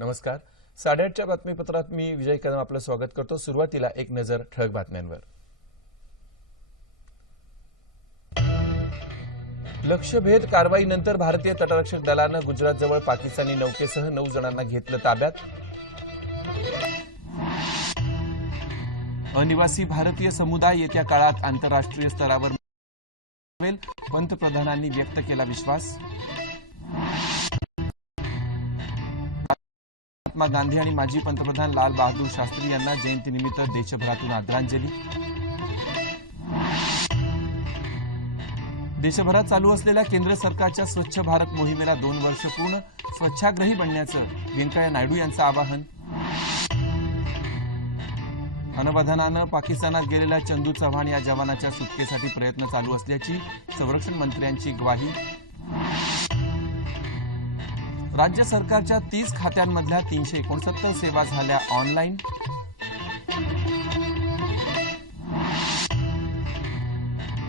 नमस्कार. 8:30च्या बातमीपत्रात मी विजय कदम आपलं स्वागत करतो. सुरुवातीला एक नजर ठळक बातम्यांवर. लक्ष्यभेद कारवाईनंतर भारतीय तटरक्षक दलानं गुजरातजवळ पाकिस्तानी नौकेसह 9 जणांना घेतलं ताब्यात. अनिवासी भारतीय समुदाय येत्या काळात आंतरराष्ट्रीय स्तरावर पंतप्रधानांनी व्यक्त केला विश्वास. महात्मा गांधी आणि माजी पंतप्रधान लाल बहादूर शास्त्री यांना जयंतीनिमित्त देशभरातून आदरांजली. देशभरात चालू असलेल्या केंद्र सरकारच्या स्वच्छ भारत मोहिमेला 2 वर्ष पूर्ण. स्वच्छाग्रही बनण्याचं व्यंकय्या नायडू यांचं आवाहन. अनवधानानं पाकिस्तानात गेलेल्या चंदू चव्हाण या जवानाच्या सुटकेसाठी प्रयत्न चालू असल्याची संरक्षण मंत्र्यांची ग्वाही. राज्य सरकारच्या 30 खात्यांमधल्या 369 सेवा झाल्या ऑनलाईन.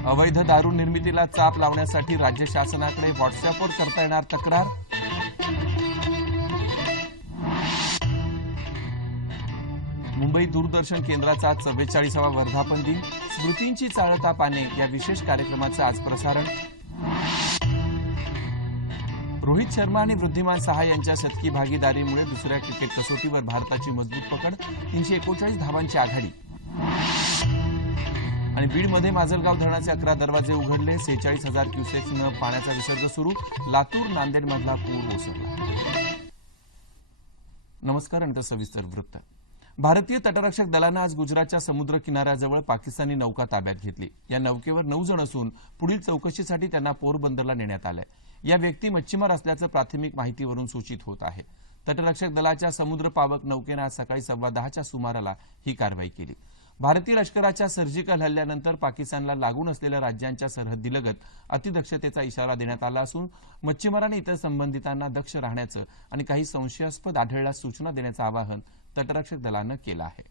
अवैध दारू निर्मितीला चाप लावण्यासाठी राज्य शासनाकडे व्हॉट्सअॅपवर करता येणार तक्रार. मुंबई दूरदर्शन केंद्राचा 44वा वर्धापन दिन. स्मृतींची चाळता पाने या विशेष कार्यक्रमाचं आज प्रसारण. रोहित शर्मा आणि वृद्धिमान सहा यांच्या शतकी भागीदारीमुळे दुसऱ्या क्रिकेट कसोटीवर भारताची मजबूत पकड. 339 धावांची आघाडी. आणि बीडमध्ये माजलगाव धरणाचे 11 दरवाजे उघडले. 46,000 क्युसेक्सनं पाण्याचा विसर्ग सुरू. लातूर नांदेडमधला पूर ओसरला. नमस्कार आणि सविस्तर वृत्त. भारतीय तटरक्षक दलानं आज गुजरातच्या समुद्र किनाऱ्याजवळ पाकिस्तानी नौका ताब्यात घेतली. या नौकेवर 9 जण असून पुढील चौकशीसाठी त्यांना पोरबंदरला नेण्यात आलंय. या व्यक्ती मच्छीमार असल्याचं प्राथमिक माहितीवरून सूचित होत आहे. तटरक्षक दलाच्या समुद्र पावक नौकेनं आज सकाळी 10:15च्या सुमाराला ही कारवाई केली. भारतीय लष्कराच्या सर्जिकल हल्ल्यानंतर पाकिस्तानला लागून असलेल्या राज्यांच्या सरहद्दीलगत अतिदक्षतेचा इशारा देण्यात आला असून मच्छीमारांनी इतर संबंधितांना दक्ष राहण्याचं आणि काही संशयास्पद आढळल्यास सूचना देण्याचं आवाहन तटरक्षक दलानं केलं आहे.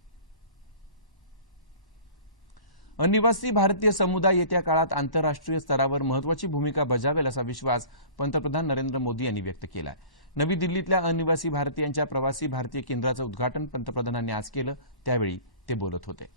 अनिवासी भारतीय समुदाय येत्या काळात आंतरराष्ट्रीय स्तरावर महत्वाची भूमिका बजावेल असा विश्वास पंतप्रधान नरेंद्र मोदी यांनी व्यक्त केला आहे. नवी दिल्लीतल्या अनिवासी भारतीयांच्या प्रवासी भारतीय केंद्राचं उद्घाटन पंतप्रधानांनी आज केलं. त्यावेळी ते बोलत होते.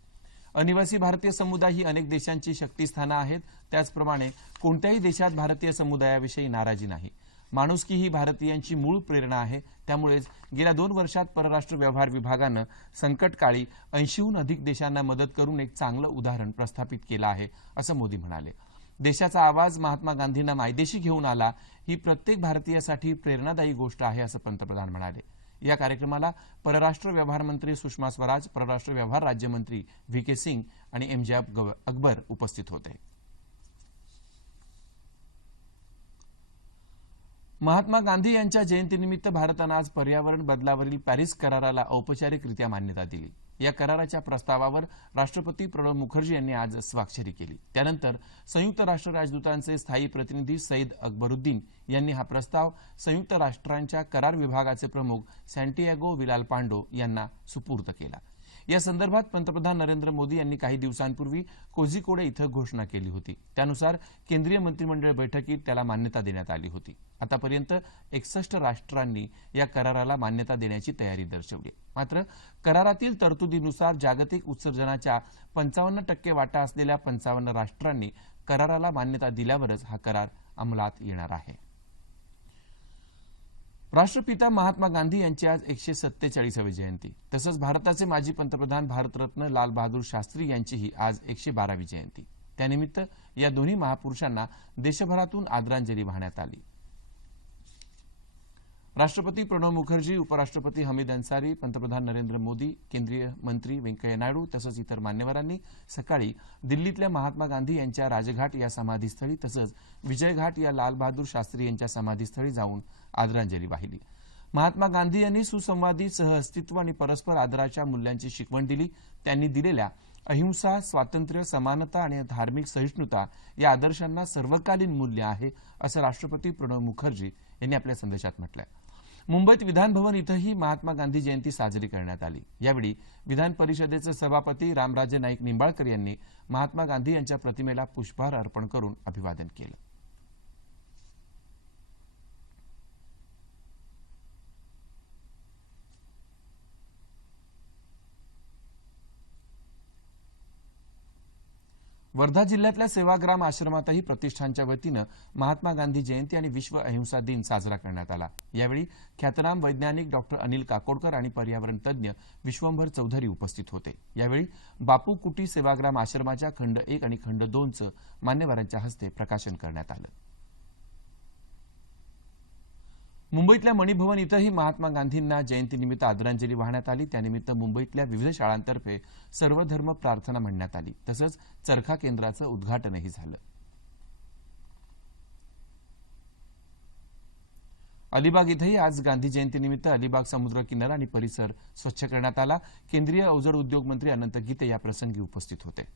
अनिवासी भारतीय समुदाय ही अनेक देशांची शक्तीस्थानं आहेत. त्याचप्रमाणे कोणत्याही देशात भारतीय समुदायाविषयी नाराजी नाही. माणुसकी ही भारतीयांची मूळ प्रेरणा आहे. त्यामुळेच गेल्या 2 वर्षात परराष्ट्र व्यवहार विभागानं संकटकाळी 80हून अधिक देशांना मदत करून एक चांगलं उदाहरण प्रस्थापित केलं आहे असं मोदी म्हणाले. देशाचा आवाज महात्मा गांधींना मायदेशी घेऊन आला ही प्रत्येक भारतीयासाठी प्रेरणादायी गोष्ट आहे असं पंतप्रधान म्हणाले. या कार्यक्रमाला परराष्ट्र व्यवहार मंत्री सुषमा स्वराज, परराष्ट्र व्यवहार राज्यमंत्री व्ही.के. सिंग आणि एम.जे. अकबर उपस्थित होते. महात्मा गांधी यांच्या जयंतीनिमित्त भारतानं आज पर्यावरण बदलावरील पॅरिस कराराला औपचारिकरित्या मान्यता दिली. या कराराच्या प्रस्तावावर राष्ट्रपती प्रणव मुखर्जी यांनी आज स्वाक्षरी केली. त्यानंतर संयुक्त राष्ट्र राजदूतांचे स्थायी प्रतिनिधी सईद अकबरुद्दीन यांनी हा प्रस्ताव संयुक्त राष्ट्रांच्या करार विभागाचे प्रमुख सॅन्टियागो विलालपांडो यांना सुपूर्द केला. या संदर्भात पंतप्रधान नरेंद्र मोदी यांनी काही दिवसांपूर्वी कोझिकोडे इथं घोषणा केली होती. त्यानुसार केंद्रीय मंत्रिमंडळ बैठकीत त्याला मान्यता देण्यात आली होती. आतापर्यंत 61 राष्ट्रांनी या कराराला मान्यता देण्याची तयारी दर्शवली. मात्र करारातील तरतुदीनुसार जागतिक उत्सर्जनाच्या 55% वाटा असलेल्या 55 राष्ट्रांनी कराराला मान्यता दिल्यावरच हा करार अंमलात येणार आहे. राष्ट्रपिता महात्मा गांधी यांची आज 147वी जयंती. तसंच भारताचे माजी पंतप्रधान भारतरत्न लाल बहादूर शास्त्री यांचीही आज 112वी जयंती. त्यानिमित्त या दोन्ही महापुरुषांना देशभरातून आदरांजली वाहण्यात आली. राष्ट्रपती प्रणव मुखर्जी, उपराष्ट्रपती हमीद अन्सारी, पंतप्रधान नरेंद्र मोदी, केंद्रीय मंत्री व्यंकय्या नायडू तसंच इतर मान्यवरांनी सकाळी दिल्लीतल्या महात्मा गांधी यांच्या राजघाट या समाधीस्थळी तसंच विजयघाट या लाल बहादूर शास्त्री यांच्या समाधीस्थळी जाऊन आदरांजली वाहिली. महात्मा गांधी यांनी सुसंवादी, सहअस्तित्व आणि परस्पर आदराच्या मूल्यांची शिकवण दिली. त्यांनी दिलेल्या अहिंसा, स्वातंत्र्य, समानता आणि धार्मिक सहिष्णुता या आदर्शांना सर्वकालीन मूल्य आहे असं राष्ट्रपती प्रणव मुखर्जी यांनी आपल्या संदेशात म्हटलंय. मुंबईत विधान भवन इथंही महात्मा गांधी जयंती साजरी करण्यात आली. यावेळी विधान परिषदेचे सभापती रामराजे नाईक निंबाळकर यांनी महात्मा गांधी यांच्या प्रतिमेला पुष्पहार अर्पण करून अभिवादन केलं. वर्धा जिल्ह्यातल्या सेवाग्राम आश्रमातही प्रतिष्ठानच्या वतीनं महात्मा गांधी जयंती आणि विश्व अहिंसा दिन साजरा करण्यात आला। यावेळी ख्यातनाम वैज्ञानिक डॉक्टर अनिल काकोडकर आणि पर्यावरण तज्ज्ञ विश्वंभर चौधरी उपस्थित होते। यावेळी बापू कुटी सेवाग्राम आश्रमाच्या खंड 1 आणि खंड 2चं मान्यवरांच्या हस्ते प्रकाशन करण्यात आलं। मुंबईतल्या मणिभवन इथंही महात्मा गांधींना जयंतीनिमित्त आदरांजली वाहण्यात आली। त्यानिमित्त मुंबईतल्या विविध शाळांतर्फे सर्वधर्म प्रार्थना म्हणण्यात आली। तसंच चरखा केंद्राचं उद्घाटनही झालं। अलिबाग इथंही आज गांधी जयंतीनिमित्त अलिबाग समुद्र किनारा आणि परिसर स्वच्छ करण्यात आला। केंद्रीय अवजड उद्योग मंत्री अनंत गीते या प्रसंगी उपस्थित होते।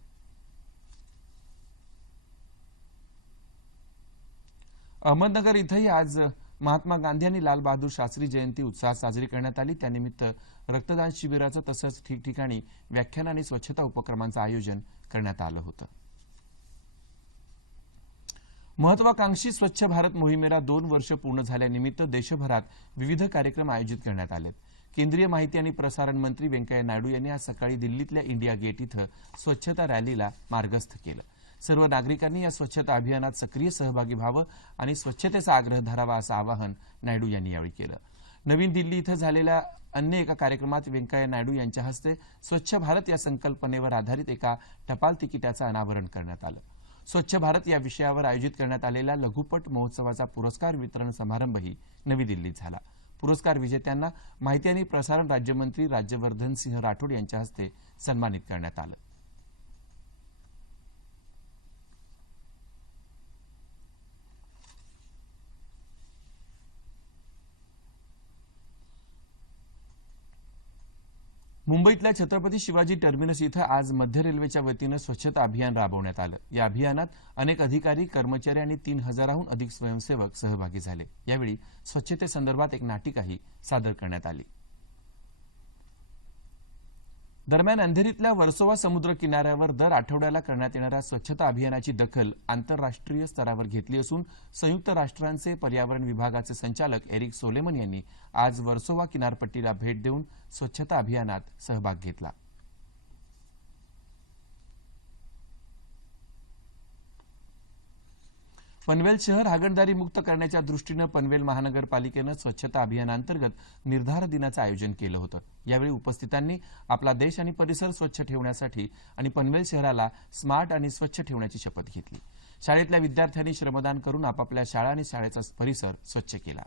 अहमदनगर इथंही आज महात्मा गांधी आणि लाल बहादूर शास्त्री जयंती उत्साहात साजरी करण्यात आली। त्यानिमित्त रक्तदान शिबिराचं तसंच ठिकठिकाणी व्याख्यान आणि स्वच्छता उपक्रमांचं आयोजन करण्यात आलं होतं। महत्वाकांक्षी स्वच्छ भारत मोहिमेला 2 वर्ष पूर्ण झाल्यानिमित्त देशभरात विविध कार्यक्रम आयोजित करण्यात आलेत। केंद्रीय माहिती आणि प्रसारण मंत्री व्यंकय्या नायडू यांनी आज सकाळी दिल्लीतल्या इंडिया गेट इथं स्वच्छता रॅलीला मार्गस्थ केलं। सर्व नागरिकांनी या स्वच्छता अभियानात सक्रिय सहभागी व्हावं आणि स्वच्छतेचा आग्रह धरावा असं आवाहन नायडू यांनी यावेळी केलं। नवी दिल्ली इथं झालेल्या अन्य एका कार्यक्रमात व्यंकय्या नायडू यांच्या हस्ते स्वच्छ भारत या संकल्पनेवर आधारित एका टपाल तिकिटाचं अनावरण करण्यात आलं। स्वच्छ भारत या विषयावर आयोजित करण्यात आलेल्या लघुपट महोत्सवाचा पुरस्कार वितरण समारंभही नवी दिल्लीत झाला। पुरस्कार विजेत्यांना माहिती आणि प्रसारण राज्यमंत्री राज्यवर्धन सिंह राठोड यांच्या हस्ते सन्मानित करण्यात आलं। मुंबईतल्या छत्रपती शिवाजी टर्मिनस इथं आज मध्य रेल्वेच्या वतीनं स्वच्छता अभियान राबवण्यात आलं। या अभियानात अनेक अधिकारी, कर्मचारी आणि 3000हून अधिक स्वयंसेवक सहभागी झाले। यावेळी स्वच्छतेसंदर्भात एक नाटिकाही सादर करण्यात आली। दरम्यान अंधेरीतल्या वर्सोवा समुद्र किनाऱ्यावर दर आठवड्याला करण्यात येणाऱ्या स्वच्छता अभियानाची दखल आंतरराष्ट्रीय स्तरावर घेतली असून संयुक्त राष्ट्रांचे पर्यावरण विभागाचे संचालक एरिक सोलेमन यांनी आज वर्सोवा किनारपट्टीला भेट देऊन स्वच्छता अभियानात सहभाग घेतला। पनवेल शहर हागणदारी मुक्त करण्याच्या दृष्टीनं पनवेल महानगरपालिकेनं स्वच्छता अभियानांतर्गत निर्धार दिनाचं आयोजन केलं होतं। यावेळी उपस्थितांनी आपला देश आणि परिसर स्वच्छ ठेवण्यासाठी आणि पनवेल शहराला स्मार्ट आणि स्वच्छ ठेवण्याची शपथ घेतली। शाळेतल्या विद्यार्थ्यांनी श्रमदान करून आपापल्या शाळा आणि शाळेचा परिसर स्वच्छ केला।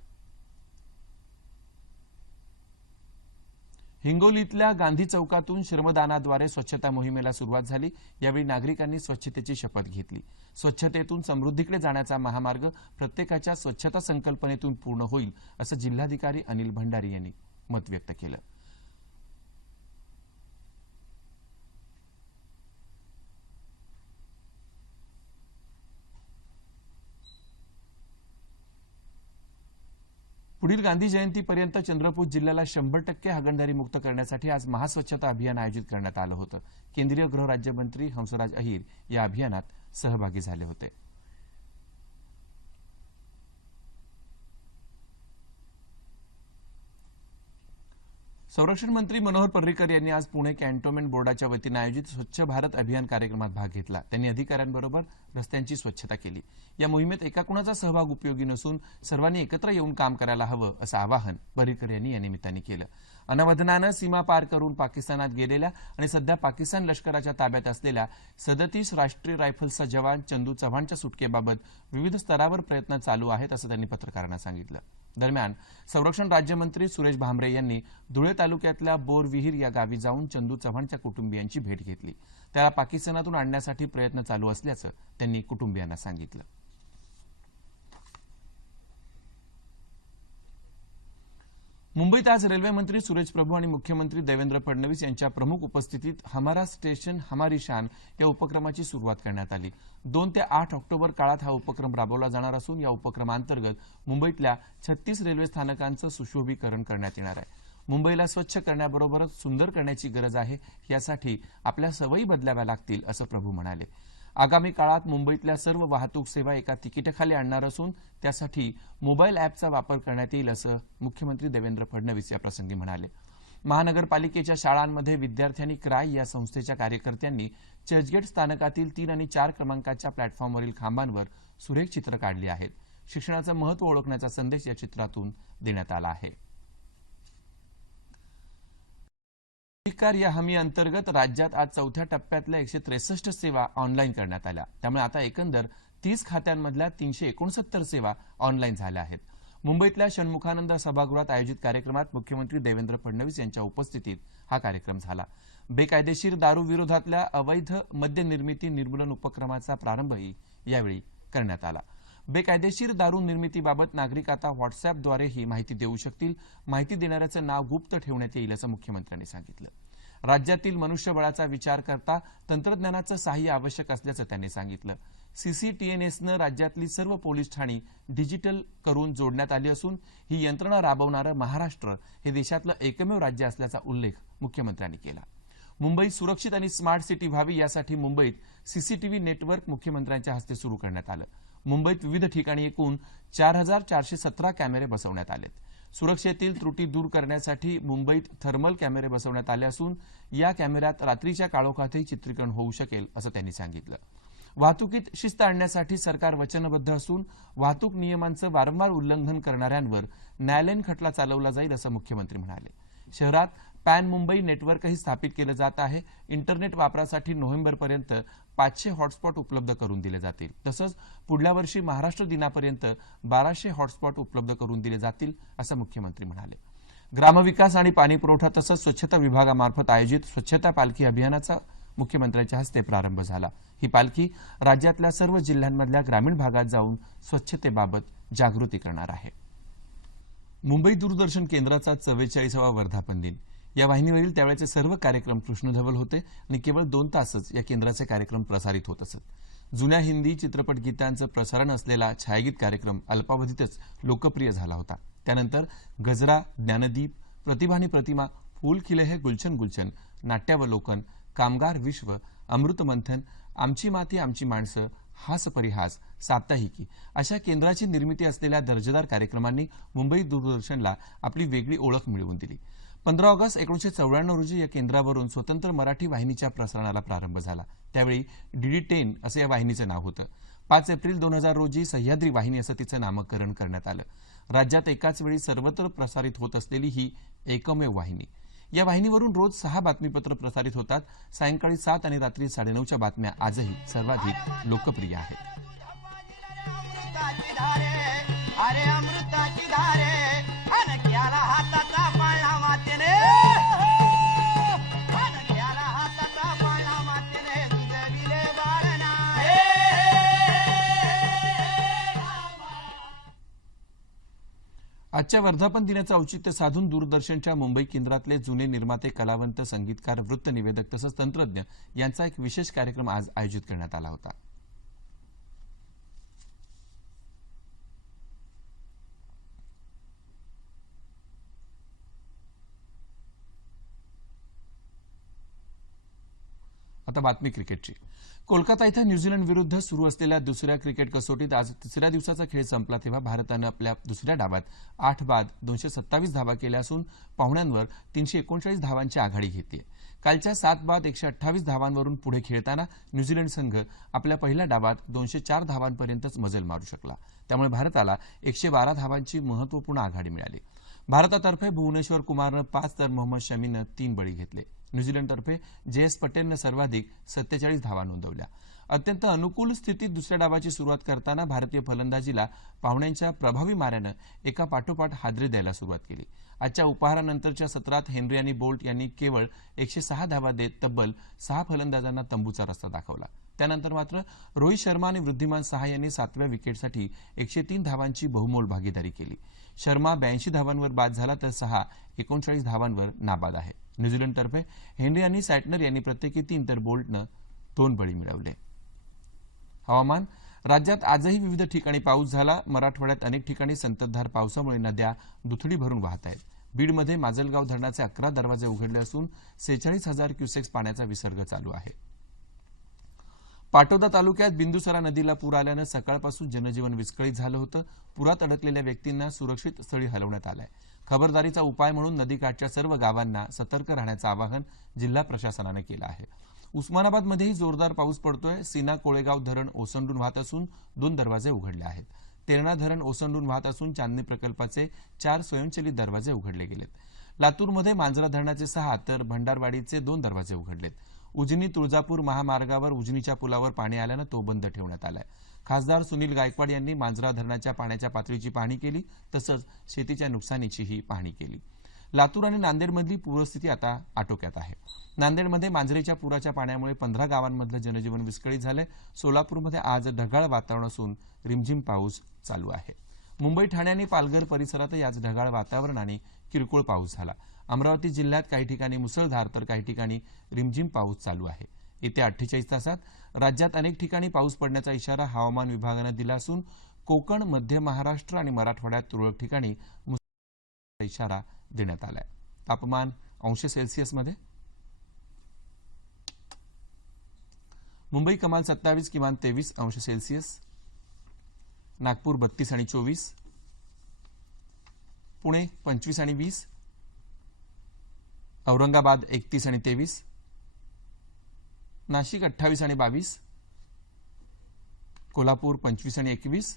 हिंगोलीतल्या गांधी चौकातून श्रमदानाद्वारे स्वच्छता मोहिमेला सुरुवात झाली। यावेळी नागरिकांनी स्वच्छतेची शपथ घेतली। स्वच्छतेतून समृद्धीकडे जाण्याचा महामार्ग प्रत्येकाच्या स्वच्छता संकल्पनेतून पूर्ण होईल असं जिल्हाधिकारी अनिल भंडारी यांनी मत व्यक्त केलं। पुढील गांधी जयंतीपर्यंत चंद्रपूर जिल्ह्याला 100% हागणदारी मुक्त करण्यासाठी आज महास्वच्छता अभियान आयोजित करण्यात आलं होतं। केंद्रीय गृह राज्यमंत्री हंसराज अहीर या अभियानात सहभागी झाले होते। संरक्षण मंत्री मनोहर पर्रिकर यांनी आज पुणे कॅन्टोन्मेंट बोर्डाच्या वतीनं आयोजित स्वच्छ भारत अभियान कार्यक्रमात भाग घेतला। त्यांनी अधिकाऱ्यांबरोबर रस्त्यांची स्वच्छता केली। या मोहिमेत एका कुणाचा सहभाग उपयोगी नसून सर्वांनी एकत्र येऊन काम करायला हवं असं आवाहन पर्रिकर यांनी या निमित्ताने केलं। अनवधनानं सीमा पार करून पाकिस्तानात गेलेल्या आणि सध्या पाकिस्तान लष्कराच्या ताब्यात असलेल्या 37 राष्ट्रीय रायफल्सचा जवान चंदू चव्हाणच्या सुटकेबाबत विविध स्तरावर प्रयत्न चालू आहेत असं त्यांनी पत्रकारांना सांगितलं। दरम्यान संरक्षण राज्यमंत्री सुरेश भामरे यांनी धुळे तालुक्यातल्या बोरविहीर या गावी जाऊन चंदू चव्हाणच्या कुटुंबियांची भेट घेतली। त्याला पाकिस्तानातून आणण्यासाठी प्रयत्न चालू असल्याचं त्यांनी कुटुंबियांना सांगितलं। मुंबईत आज रेल्वे मंत्री सुरेश प्रभू आणि मुख्यमंत्री देवेंद्र फडणवीस यांच्या प्रमुख उपस्थितीत हमारा स्टेशन हमारी शान या उपक्रमाची सुरुवात करण्यात आली। 2 ते 8 ऑक्टोबर काळात हा उपक्रम राबवला जाणार असून या उपक्रमांतर्गत मुंबईतल्या 36 रेल्वे स्थानकांचं सुशोभीकरण करण्यात येणार आहे। मुंबईला स्वच्छ करण्याबरोबरच सुंदर करण्याची गरज आहे। यासाठी आपल्या सवयी बदलाव्या लागतील असं प्रभू म्हणाले। आगामी काळात मुंबईतल्या सर्व वाहतूक सेवा एका तिकिटाखाली आणणार असून त्यासाठी मोबाईल ॲपचा वापर करण्यात येईल असं मुख्यमंत्री देवेंद्र फडणवीस या प्रसंगी म्हणाले। महानगरपालिकेच्या शाळांमध्ये विद्यार्थ्यांनी क्राय या संस्थेच्या कार्यकर्त्यांनी चर्चगेट स्थानकातील 3 आणि 4 क्रमांकाच्या प्लॅटफॉर्मवरील खांबांवर सुरेख चित्र काढली आहेत. शिक्षणाचं महत्त्व ओळखण्याचा संदेश या चित्रातून देण्यात आला आहे. अधिकार या हमी अंतर्गत राज्यात आज चौथ्या टप्प्यातल्या 163 सेवा ऑनलाईन करण्यात आल्या. त्यामुळे आता एकंदर 30 खात्यांमधल्या 369 सेवा ऑनलाईन झाल्या आहेत. मुंबईतल्या षण्मुखानंद सभागृहात आयोजित कार्यक्रमात मुख्यमंत्री देवेंद्र फडणवीस यांच्या उपस्थितीत हा कार्यक्रम झाला. बेकायदेशीर दारू विरोधातल्या अवैध मद्य निर्मिती निर्मूलन उपक्रमाचा प्रारंभही यावेळी करण्यात आला. बेकायदेशीर दारू निर्मितीबाबत नागरिक आता व्हॉट्सअॅपद्वारे ही माहिती देऊ शकतील. माहिती देणाऱ्याचं नाव गुप्त ठेवण्यात येईल असं मुख्यमंत्र्यांनी सांगितलं. राज्यातील मनुष्यबळाचा विचार करता तंत्रज्ञानाचं सहाय्य आवश्यक असल्याचं त्यांनी सांगितलं. सीसीटीएनएसनं राज्यातली सर्व पोलीस ठाणी डिजिटल करून जोडण्यात आली असून ही यंत्रणा राबवणारं महाराष्ट्र हे देशातलं एकमेव राज्य असल्याचा उल्लेख मुख्यमंत्र्यांनी केला. मुंबई सुरक्षित आणि स्मार्ट सिटी व्हावी यासाठी मुंबईत सीसीटीव्ही नेटवर्क मुख्यमंत्र्यांच्या हस्ते सुरू करण्यात आलं. मुंबईत विविध ठिकाणी एकूण 4417 कॅमेरे बसवण्यात आलेत. सुरक्षेतील त्रुटी दूर करण्यासाठी मुंबईत थर्मल कॅमेरे बसवण्यात आले असून या कॅमेऱ्यात रात्रीच्या काळोखातही चित्रीकरण होऊ शकेल असं त्यांनी सांगितलं. वाहतुकीत शिस्त आणण्यासाठी सरकार वचनबद्ध असून वाहतूक नियमांचं वारंवार उल्लंघन करणाऱ्यांवर न्यायालयीन खटला चालवला जाईल असं मुख्यमंत्री म्हणाले. शहरात पॅन मुंबई नेटवर्कही स्थापित केलं जात आहे. इंटरनेट वापरासाठी नोव्हेंबरपर्यंत 500 हॉटस्पॉट उपलब्ध करून दिले जातील. तसंच पुढल्या वर्षी महाराष्ट्र दिनापर्यंत 1200 हॉटस्पॉट उपलब्ध करून दिले जातील असं मुख्यमंत्री म्हणाले. ग्रामविकास आणि पाणीपुरवठा तसंच स्वच्छता विभागामार्फत आयोजित स्वच्छता पालखी अभियानाचा मुख्यमंत्र्यांच्या हस्ते प्रारंभ झाला. ही पालखी राज्यातल्या सर्व जिल्ह्यांमधल्या ग्रामीण भागात जाऊन स्वच्छतेबाबत जागृती करणार आहे. मुंबई दूरदर्शन केंद्राचा 44वा वर्धापन दिन. या वाहिनीवरील त्यावेळेचे सर्व कार्यक्रम कृष्णधवल होते आणि केवळ 2 तासच या केंद्राचे कार्यक्रम प्रसारित होत असत. जुन्या हिंदी चित्रपट गीतांचं प्रसारण असलेला छायागीत कार्यक्रम अल्पावधीतच लोकप्रिय झाला होता. त्यानंतर गजरा, ज्ञानदीप, प्रतिभा आणि प्रतिमा, फूल खिले है गुलशन गुलशन, नाट्यावलोकन, कामगार विश्व, अमृतमंथन, आमची माती आमची माणसं, हास परिहास, साप्ताहिकी अशा केंद्राची निर्मिती असलेल्या दर्जेदार कार्यक्रमांनी मुंबई दूरदर्शनला आपली वेगळी ओळख मिळवून दिली. 15 ऑगस्ट 1994 रोजी या केंद्रावरून स्वतंत्र मराठी वाहिनीच्या प्रसारणाला प्रारंभ झाला. त्यावेळी डीडी 10 असं या वाहिनीचं नाव होतं. 5 एप्रिल 2000 रोजी सह्याद्री वाहिनी असं तिचं नामकरण करण्यात आलं. राज्यात एकाच वेळी सर्वत्र प्रसारित होत असलेली ही एकमेव वाहिनी. या वाहिनीवरून रोज 6 बातमीपत्र प्रसारित होतात. सायंकाळी 7 आणि रात्री 9:30च्या बातम्या आजही सर्वाधिक लोकप्रिय आहेत. आजच्या वर्धापन दिनाचं औचित्य साधून दूरदर्शनच्या मुंबई केंद्रातले जुने निर्माते, कलावंत, संगीतकार, वृत्तनिवेदक तसंच तंत्रज्ञ यांचा एक विशेष कार्यक्रम आज आयोजित करण्यात आला होता. आता बातमी क्रिकेटची. कोलकाता इथं न्यूझीलंड विरुद्ध सुरू असलेल्या दुसऱ्या क्रिकेट कसोटीत आज तिसऱ्या दिवसाचा खेळ संपला तेव्हा भारतानं आपल्या दुसऱ्या डावात 8 बाद 227 धावा केल्या असून पाहुण्यांवर 339 धावांची आघाडी घेतली. कालच्या 7 बाद 128 धावांवरून पुढे खेळताना न्यूझीलंड संघ आपल्या पहिल्या डावात 204 धावांपर्यंतच मजल मारू शकला. त्यामुळे भारताला 112 धावांची महत्त्वपूर्ण आघाडी मिळाली. भारतातर्फे भुवनेश्वर कुमारनं 5 तर मोहम्मद शमीनं 3 बळी घेतले. न्यूझीलंडतर्फे जे.एस. पटेलनं सर्वाधिक 47 धावा नोंदवल्या. अत्यंत अनुकूल स्थितीत दुसऱ्या डावाची सुरुवात करताना भारतीय फलंदाजीला पाहुण्यांच्या प्रभावी माऱ्यानं एका पाठोपाठ हादरे द्यायला सुरुवात केली. आजच्या उपहारानंतरच्या सत्रात हेनरी आणि बोल्ट यांनी केवळ 106 धावा देत तब्बल 6 फलंदाजांना तंबूचा रस्ता दाखवला. त्यानंतर मात्र रोहित शर्मा आणि वृद्धिमान साहा यांनी 7व्या विकेटसाठी 103 धावांची बहुमोल भागीदारी केली. शर्मा 82 धावांवर बाद झाला तर साहा 39 धावांवर नाबाद आहे. न्यूझीलंडतर्फे हेनरी आणि सॅटनर यांनी प्रत्येकी 3 तर बोल्टनं 2 बळी मिळवले. हवामान. राज्यात आजही विविध ठिकाणी पाऊस झाला. मराठवाड्यात अनेक ठिकाणी संततधार पावसामुळे नद्या दुथडी भरून वाहत आहेत. बीडमध्ये माजलगाव धरणाचे 11 दरवाजे उघडले असून 46,000 क्युसेक्स पाण्याचा विसर्ग चालू आहे. पाटोदा तालुक्यात बिंदुसरा नदीला पूर आल्यानं सकाळपासून जनजीवन विस्कळीत झालं होतं. पुरात अडकलेल्या व्यक्तींना सुरक्षित स्थळी हलवण्यात आलंय. खबरदारीचा उपाय म्हणून नदीकाठच्या सर्व गावांना सतर्क राहण्याचं आवाहन जिल्हा प्रशासनाने केलं आहे. उस्मानाबादमध्येही जोरदार पाऊस पडतोय. सीना कोळेगाव धरण ओसंडून वाहत असून 2 दरवाजे उघडले आहेत. तेरणा धरण ओसंडून वाहत असून चांदणी प्रकल्पाचे 4 स्वयंचलित दरवाजे उघडले गेलेत. लातूरमध्ये मांजरा धरणाचे 6 तर भंडारवाडीचे 2 दरवाजे उघडलेत. उजनी तुळजापूर महामार्गावर उजनीच्या पुलावर पाणी आल्यानं तो बंद ठेवण्यात आलाय. खासदार सुनील गायकवाड यांनी मांजरा धरणाच्या पाण्याच्या पातळीची पाहणी केली, तसंच शेतीच्या नुकसानीचीही पाहणी केली. लातूर आणि नांदेडमधली पूरस्थिती आता आटोक्यात आहे. नांदेडमध्ये मांजरीच्या पुराच्या पाण्यामुळे 15 गावांमधलं जनजीवन विस्कळीत झालंय. सोलापूरमध्ये आज ढगाळ वातावरण असून रिमझिम पाऊस चालू आहे. मुंबई, ठाणे आणि पालघर परिसरातही आज ढगाळ वातावरण आणि किरकोळ पाऊस झाला. अमरावती जिल्ह्यात काही ठिकाणी मुसळधार तर काही ठिकाणी रिमझिम पाऊस चालू आहे. येत्या 48 तासात राज्यात अनेक ठिकाणी पाऊस पडण्याचा इशारा हवामान विभागानं दिला असून कोकण, मध्य महाराष्ट्र आणि मराठवाड्यात तुरळक ठिकाणी मुसळधार इशारा देण्यात आलाय. तापमान अंश सेल्सिअसमध्ये मुंबई कमाल 27, किमान 23 अंश सेल्सिअस. नागपूर 32 आणि 24, पुणे 25 आणि 20, औरंगाबाद 31 आणि 23, नाशिक 28 आणि 22, कोल्हापूर 25 आणि 21,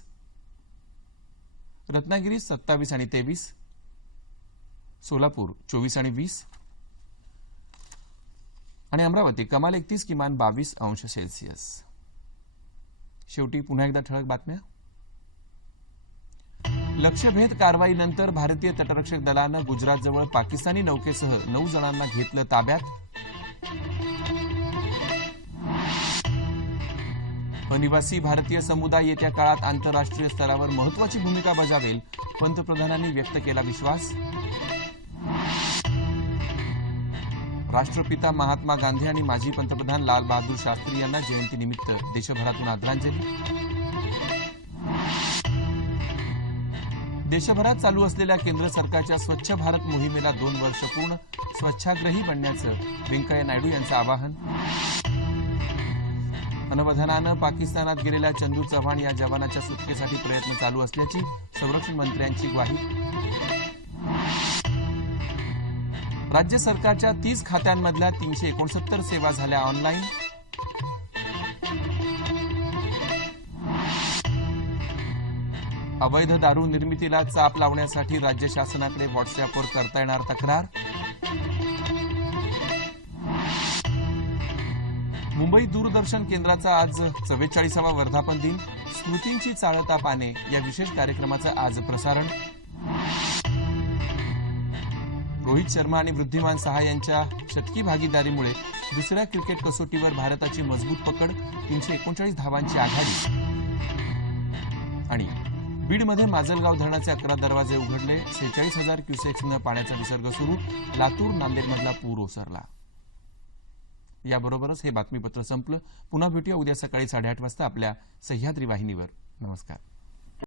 रत्नागिरी 27 आणि 23, सोलापूर 24 आणि 20 आणि अमरावती कमाल 31, किमान 22 अंश सेल्सिअस. शेवटी पुन्हा एकदा ठळक बातम्या. लक्ष्यभेद कारवाईनंतर भारतीय तटरक्षक दलानं गुजरातजवळ पाकिस्तानी नौकेसह 9 जणांना घेतलं ताब्यात. अनिवासी भारतीय समुदाय येत्या काळात आंतरराष्ट्रीय स्तरावर महत्वाची भूमिका बजावेल, पंतप्रधानांनी व्यक्त केला विश्वास. राष्ट्रपिता महात्मा गांधी आणि माजी पंतप्रधान लाल बहादूर शास्त्री यांना जयंतीनिमित्त देशभरातून आदरांजली. देशभरात चालू असलेल्या केंद्र सरकारच्या स्वच्छ भारत मोहिमेला 2 वर्ष पूर्ण. स्वच्छाग्रही बनण्याचं व्यंकय्या नायडू यांचं आवाहन. अनवधानानं पाकिस्तानात गेलेल्या चंदू चव्हाण या जवानाच्या सुटकेसाठी प्रयत्न चालू असल्याची संरक्षण मंत्र्यांची ग्वाही. राज्य सरकारच्या 30 खात्यांमधल्या 369 सेवा झाल्या ऑनलाईन. अवैध दारू निर्मितीला चाप लावण्यासाठी राज्य शासनाकडे व्हॉट्सअॅपवर करता येणार तक्रार. मुंबई दूरदर्शन केंद्राचा आज 44वा वर्धापन दिन. स्मृतींची चाळता पाने या विशेष कार्यक्रमाचं आज प्रसारण. रोहित शर्मा आणि वृद्धिमान साहा यांच्या शतकी भागीदारीमुळे दुसऱ्या क्रिकेट कसोटीवर भारताची मजबूत पकड. 339 धावांची आघाडी. आणि बीडमध्ये माजलगाव धरणाचे 11 दरवाजे उघडले. 46,000 क्युसेक्सनं पाण्याचा विसर्ग सुरू. लातूर, नांदेडमधला पूर ओसरला. याबरोबरच हे बातमीपत्र संपलं. पुन्हा भेटूया उद्या सकाळी 8:30 वाजता आपल्या सह्याद्री वाहिनीवर. नमस्कार.